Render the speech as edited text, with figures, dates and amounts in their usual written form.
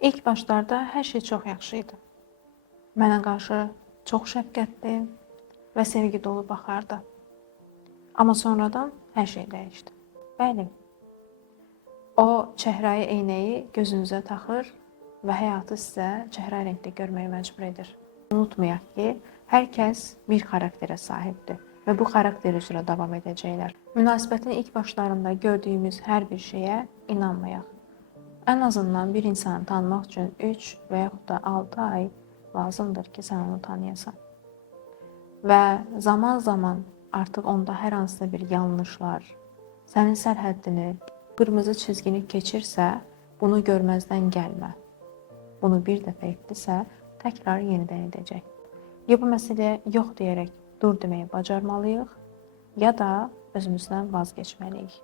İlk başlarda hər şey çox yaxşı idi. Mənə qarşı çox şəfqətli və sevgi dolu baxardı. Amma sonradan hər şey dəyişdi. Bəli, o çəhrayı eynəyi gözünüzə taxır və həyatı sizə çəhrayı rəngdə görməyə məcbur edir. Unutmayaq ki, hər kəs bir xarakterə sahibdir və bu xarakter üzrə davam edəcəklər. Münasibətin ilk başlarında gördüyümüz hər bir şeyə inanmayaq. Ən azından bir insanı tanımaq üçün 3 və yaxud da 6 ay lazımdır ki, sən onu tanıyasan. Və zaman-zaman artıq onda hər hansısa bir yanlışlar, sənin sərhəddini, qırmızı çizgini keçirsə, bunu görməzdən gəlmə. Bunu bir dəfə etdisə, təkrar yenidən edəcək. Ya bu məsələyə yox deyərək dur deməyi bacarmalıyıq, ya da özümüzdən vazgeçməliyik.